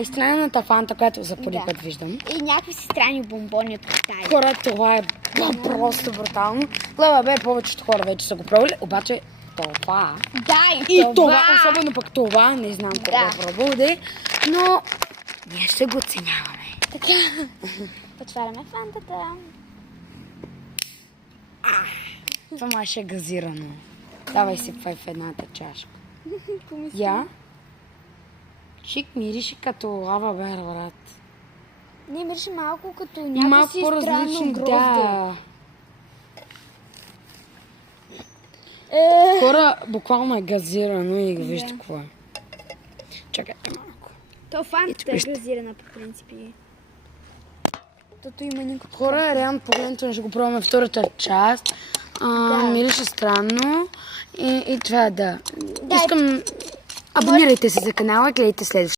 и странната фанта, която за първи път виждам. И някакви си странни бомбони от Китай. Хора, това е просто брутално. Гледа, бе, повечето хора вече са го пробвали, обаче това... Да, И това, особено пък това, не знам кой Да. е пробвал, но ние ще го оценяваме. Така. Отваряме фантата. Това маше е газирано. Давай си в едната чашка. Я? Чик мирише като лава бер, брат. Не, мирише малко като И някакво малко си по-различно, странно грозде. да. Хора, буквално е газирано и вижте какво е. Чакайте малко. То фантата е вижте. газирана по принципи. Тото има никакво. Хора, реално погледнато ще го пробваме втората част. Мирише странно и това да. Искам... Абонирайте се за канала, гледайте следващото.